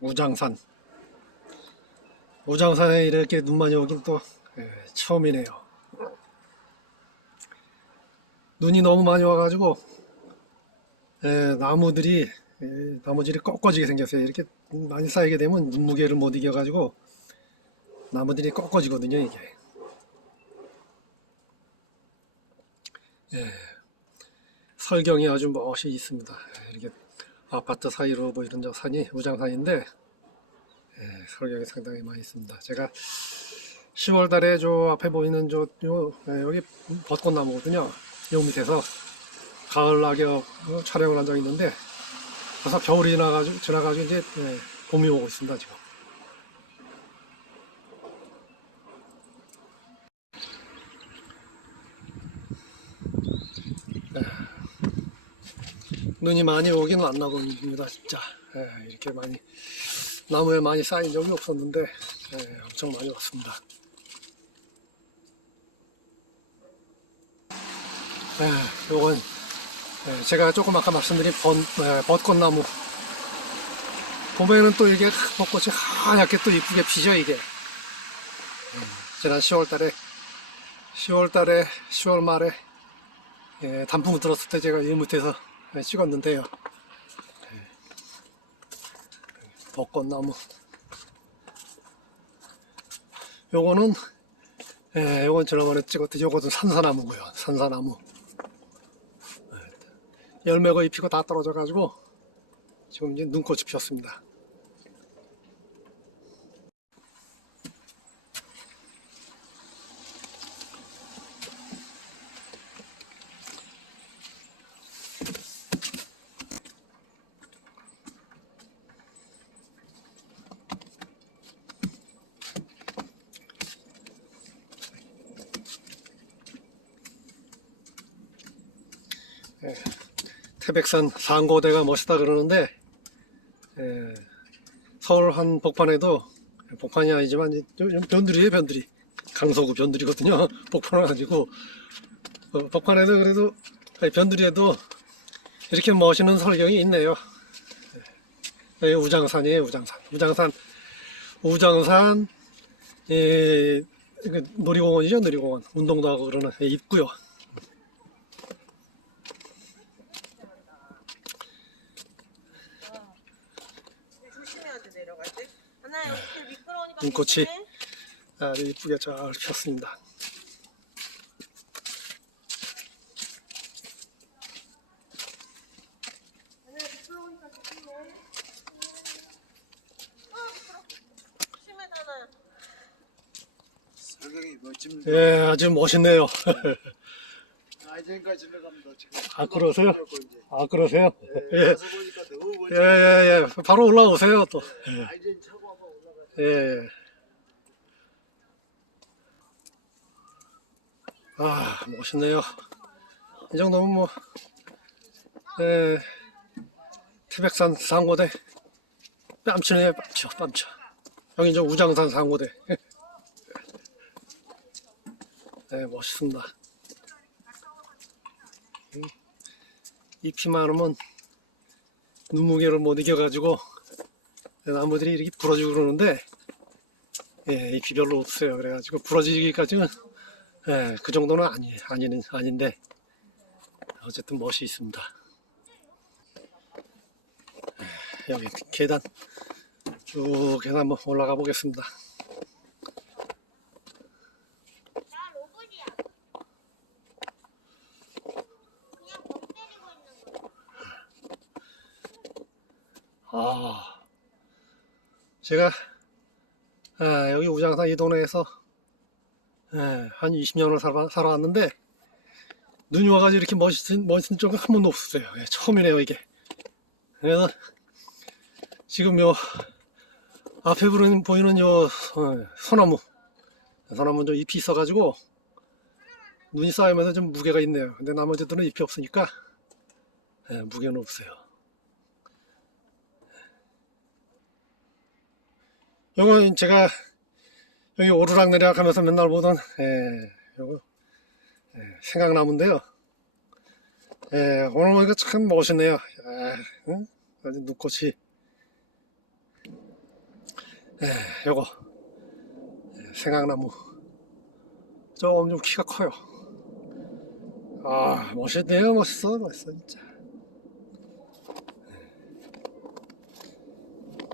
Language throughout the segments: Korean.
우장산. 우장산에 이렇게 눈 많이 오긴 또 예, 처음이네요. 눈이 너무 많이 와가지고 예, 나무들이 예, 나무질이 꺾어지게 생겼어요. 이렇게 많이 쌓이게 되면 눈 무게를 못 이겨가지고 나무들이 꺾어지거든요. 이게. 예, 설경이 아주 멋이 있습니다. 예, 이렇게 아파트 사이로 보이는 저 산이 우장산인데 예, 설경이 상당히 많이 있습니다. 제가 10월 달에 저 앞에 보이는 저 요, 예, 여기 벚꽃나무거든요. 요 밑에서 가을 낙엽 어, 촬영을 한 적이 있는데 벌써 겨울이 지나가지고 지나가지고 이제 예, 봄이 오고 있습니다 지금. 눈이 많이 오긴 왔나 봅니다 진짜. 예, 이렇게 많이 나무에 많이 쌓인 적이 없었는데 예, 엄청 많이 왔습니다. 예, 요건 예, 제가 조금 아까 말씀드린 번, 예, 벚꽃나무. 봄에는 또 이게 벚꽃이 하얗게 또 이쁘게 피죠 이게. 예, 지난 10월달에 10월달에 10월 말에 예, 단풍 들었을 때 제가 이 밑에서 예, 찍었는데요. 예, 벚꽃나무. 요거는 예, 요건 지난번에 찍었듯이 요것도 산사나무고요. 산사나무. 열매가 잎이고 다 떨어져 가지고 지금 이제 눈꽃이 피었습니다. 태백산 상고대가 멋있다 그러는데 예, 서울 한 복판에도 복판이 아니지만 변두리에요 변두리. 강서구 변두리거든요. 복판은 아니고. 어, 복판에도 그래도 아니, 변두리에도 이렇게 멋있는 설경이 있네요. 예, 우장산이에요 우장산. 우장산. 우장산 예, 놀이공원이죠 놀이공원. 운동도 하고 그러는 예, 있고요 조심해야 돼 내려갈 때. 하나 여기 미끄러우니까 눈꽃이 조심해. 아주 이쁘게 잘. 아 멋집니다. 예, 아주 멋있네요. 지금. 아, 그러세요? 아, 그러세요? 예, 예, 예. 예, 예. 바로 올라오세요, 또. 예, 예. 아, 멋있네요. 이 정도면 뭐, 예, 태백산 상고대. 뺨치네요, 뺨쳐, 뺨쳐. 여기 이제 우장산 상고대. 네, 멋있습니다. 음, 잎이 많으면 눈무게를 못 이겨가지고 나무들이 이렇게 부러지고 그러는데 예, 잎이 별로 없어요. 그래가지고 부러지기까지는 예, 그 정도는 아니, 아니는, 아닌데 어쨌든 멋이 있습니다. 예, 여기 계단 쭉 계단 한번 올라가 보겠습니다. 아, 제가 아, 여기 우장산 이 동네에서 예, 한 20년을 살아, 살아왔는데 눈이 와가지고 이렇게 멋있는 멋있는 적은 한 번도 없었어요. 예, 처음이네요 이게. 그래서 지금 요 앞에 보이는, 보이는 요 어, 소나무 소나무 좀 잎이 있어가지고 눈이 쌓이면서 좀 무게가 있네요. 근데 나머지들은 잎이 없으니까 예, 무게는 없어요. 요건 제가 여기 오르락 내리락 하면서 맨날 보던 예, 요거 예, 생각나무인데요. 예, 오늘 보니까 참 멋있네요. 야, 응? 아주 눈꽃이 예, 요거 예, 생강나무 조금 좀 키가 커요. 아 멋있네요, 멋있어, 멋있어 진짜.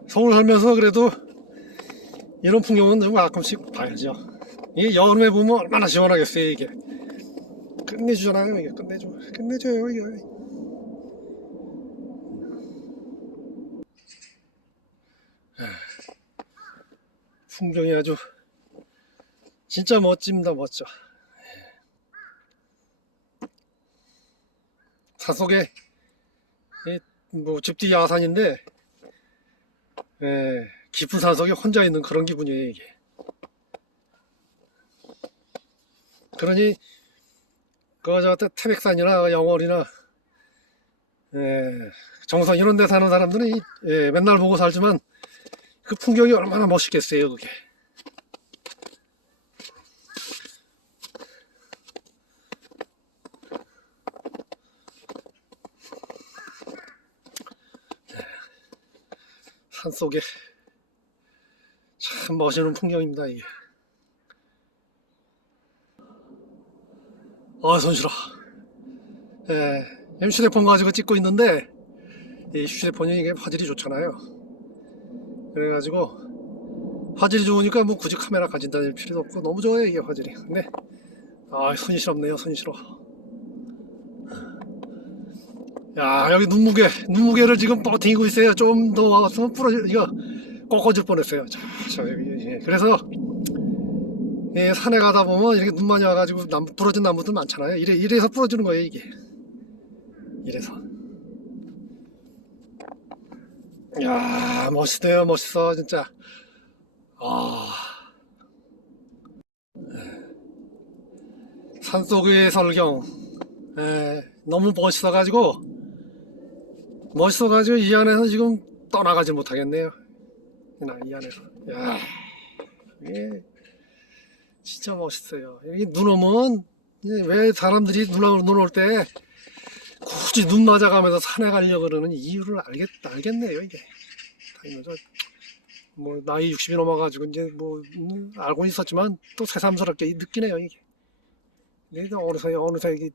서울 살면서 그래도 이런 풍경은 좀 가끔씩 봐야죠. 이게 여름에 보면 얼마나 시원하겠어요 이게. 끝내주잖아요 이게 끝내줘, 끝내줘요 이게. 풍경이 아주 진짜 멋집니다 멋져 산속에 뭐 집뒤 야산인데 예, 깊은 산속에 혼자 있는 그런 기분이에요 이게 그러니 그저 태백산이나 영월이나 예, 정선 이런 데 사는 사람들은 이- 예, 맨날 보고 살지만 그 풍경이 얼마나 멋있겠어요, 그게. 산 속에 참 멋있는 풍경입니다, 이게. 아, 손실어. 예, 휴대폰 가지고 찍고 있는데, 이 휴대폰이 이게 화질이 좋잖아요. 그래가지고 화질이 좋으니까 뭐 굳이 카메라 가진다 는 필요도 없고 너무 좋아요 이게 화질이 근데 아 손이 시렵네요 손이 시려 야 여기 눈무게 눈무게를 지금 버티고 있어요 좀더 와서 부러져 이거 꺾어질 뻔했어요 자, 저 여기 예. 그래서 예, 산에 가다 보면 이렇게 눈 많이 와가지고 나무 부러진 나무들 많잖아요. 이래, 이래서 부러지는 거예요 이게. 이래서. 야 멋있네요 멋있어 진짜. 아. 산속의 설경. 에, 너무 멋있어가지고 멋있어가지고 이 안에서 지금 떠나가지 못하겠네요 나 이 안에서 야 이게 진짜 멋있어요 여기 눈 오면 왜 사람들이 눈, 눈올 때 굳이 눈 맞아가면서 산에 가려고 그러는 이유를 알겠, 알겠네요, 이게. 당연히 뭐, 나이 60이 넘어가지고, 이제 뭐, 음, 알고 있었지만, 또 새삼스럽게 느끼네요, 이게. 근데 어느새, 어느새 이게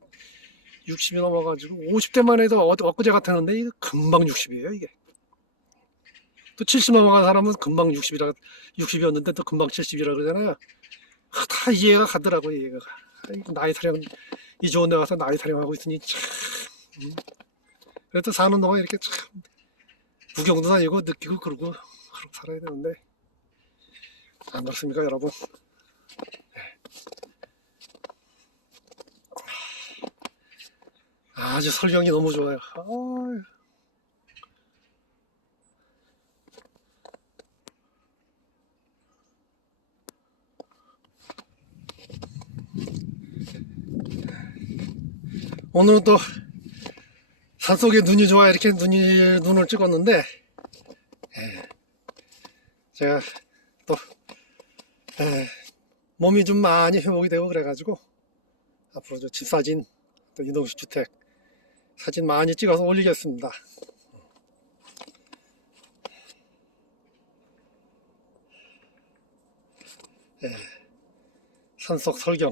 60이 넘어가지고, 50대만 해도 어, 엊그제 같았는데, 금방 60이에요, 이게. 또 70 넘어간 사람은 금방 60이라, 60이었는데 또 금방 70이라 그러잖아요. 아, 다 이해가 가더라고요, 이해가. 아, 나이 타령, 이 좋은 데 와서 나이 타령하고 있으니 참. 그래도 사는 동안 이렇게 참 구경도 다니고 느끼고 그러고 그러고 살아야 되는데 안 그렇습니까 여러분? 네. 아주 설경이 너무 좋아요. 아유. 오늘은 또 산속에 눈이 좋아 이렇게 눈이 눈을 찍었는데 예, 제가 또 예, 몸이 좀 많이 회복이 되고 그래가지고 앞으로 저 집사진 또 이동식 주택 사진 많이 찍어서 올리겠습니다. 예, 산속 설경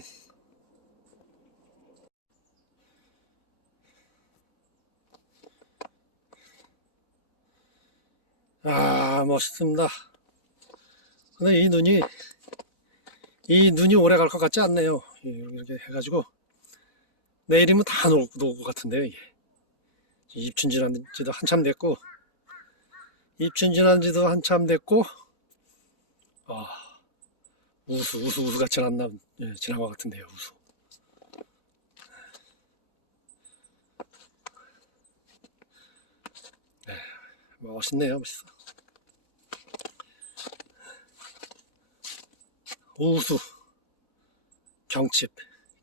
아 멋있습니다. 근데 이 눈이 이 눈이 오래 갈 것 같지 않네요. 예, 이렇게 해가지고 내일이면 다 녹을 것 같은데요. 이게 입춘 지난 지도 한참 됐고 입춘 지난 지도 한참 됐고 아 우수 우수 우수 같이 안나 예, 지난 것 같은데요. 우수. 네, 멋있네요, 멋있어. 우수 경칩.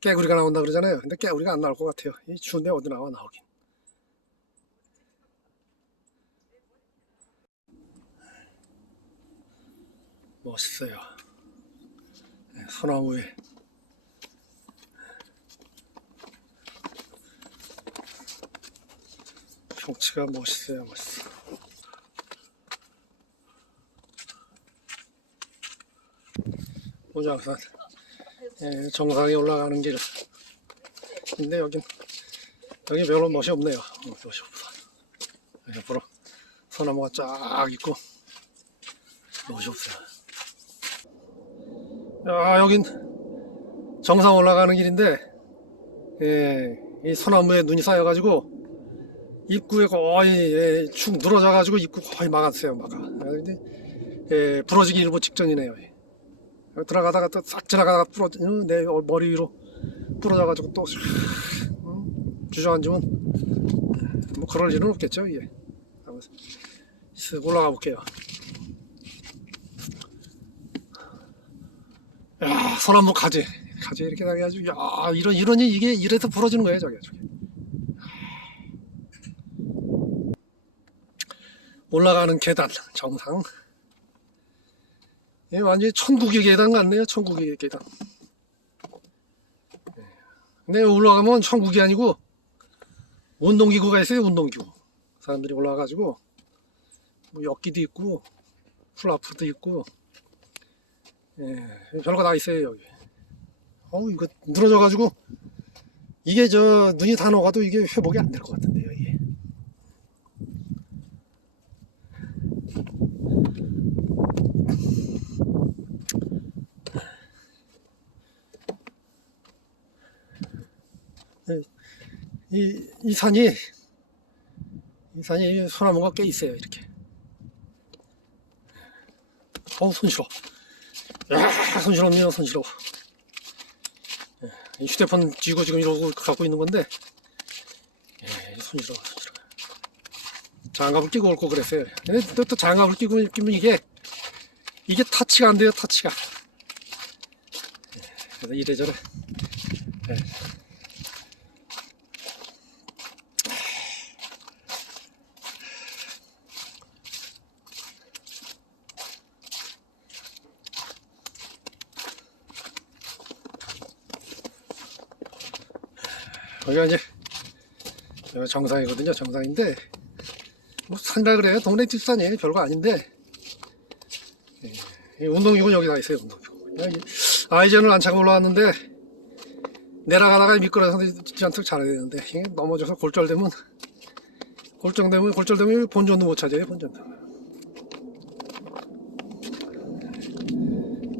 깨구리가 나온다 그러잖아요. 근데 깨구리가 안 나올 것 같아요. 이 추운데 어디 나와 나오긴. 멋있어요. 네, 소나무에. 경치가 멋있어요 멋있어 우장산 예, 정상에 올라가는 길. 근데 여긴 여기 별로 멋이 없네요. 어, 멋이 없어. 옆으로 소나무가 쫙 있고 멋이 없어요. 야 여긴 정상 올라가는 길인데 예, 이 소나무에 눈이 쌓여가지고 입구에 거의 예, 축 늘어져가지고 입구 거의 막았어요 막아. 근데 예, 부러지기 일보 직전이네요. 예. 들어가다가 또 싹 지나가다가 부러져 응, 내 머리 위로 부러져가지고 또 주저앉으면 뭐 그럴 일은 없겠죠 예. 올라가 볼게요. 야 소나무 가지 가지 이렇게 나가지고 야 이런 이러니 이게 이래서 부러지는 거예요 저게 저게. 올라가는 계단 정상. 예, 완전히 천국의 계단 같네요. 천국의 계단. 예. 근데 올라가면 천국이 아니고 운동기구가 있어요. 운동기구. 사람들이 올라가가지고 뭐 엮기도 있고 플라프도 있고 예, 별거 다 있어요 여기. 어우 이거 늘어져가지고 이게 저 눈이 다 녹아도 이게 회복이 안 될 것 같은데요 이, 이 산이 이 산이 소나무가 꽤 있어요 이렇게. 어우 손실어. 야 손실없네요 손실어. 예, 이 휴대폰 쥐고 지금 이러고 갖고 있는 건데 예, 손실어 손실어. 장갑을 끼고 올 거 그랬어요. 근데 또, 또 장갑을 끼고 끼면 이게 이게 터치가 안 돼요 터치가. 예, 그래서 이래저래. 예. 여기가 이제 여기가 정상이거든요 정상인데. 뭐 산이라 그래요? 동네 뒷산이에요 별거 아닌데. 예, 이 운동기구 여기 다 있어요 운동기구 여기 아이젠을 안 차고 올라왔는데 내려가다가 미끄러져서 잔뜩 잘해야 되는데. 넘어져서 골절되면 골절되면 골절되면 본전도 못 찾아요 본전도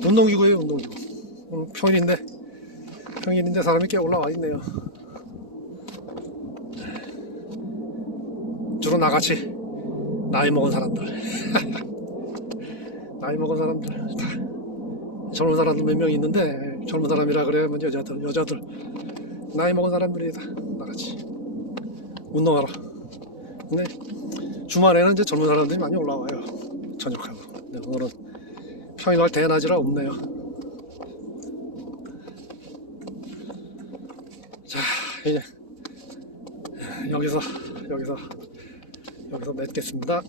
운동기구예요 운동기구. 오늘 평일인데 평일인데 사람이 꽤 올라와 있네요 주로 나같이 나이 먹은 사람들. 나이 먹은 사람들. 다. 젊은 사람들 몇 명 있는데 젊은 사람이라 그래야면 여자들 여자들. 나이 먹은 사람들이 다 나같이. 운동하러. 근데 주말에는 이제 젊은 사람들이 많이 올라와요. 저녁하고. 근데 오늘은 평일날 대낮이라 없네요. 자 이제 여기서 여기서 여기서 맺겠습니다.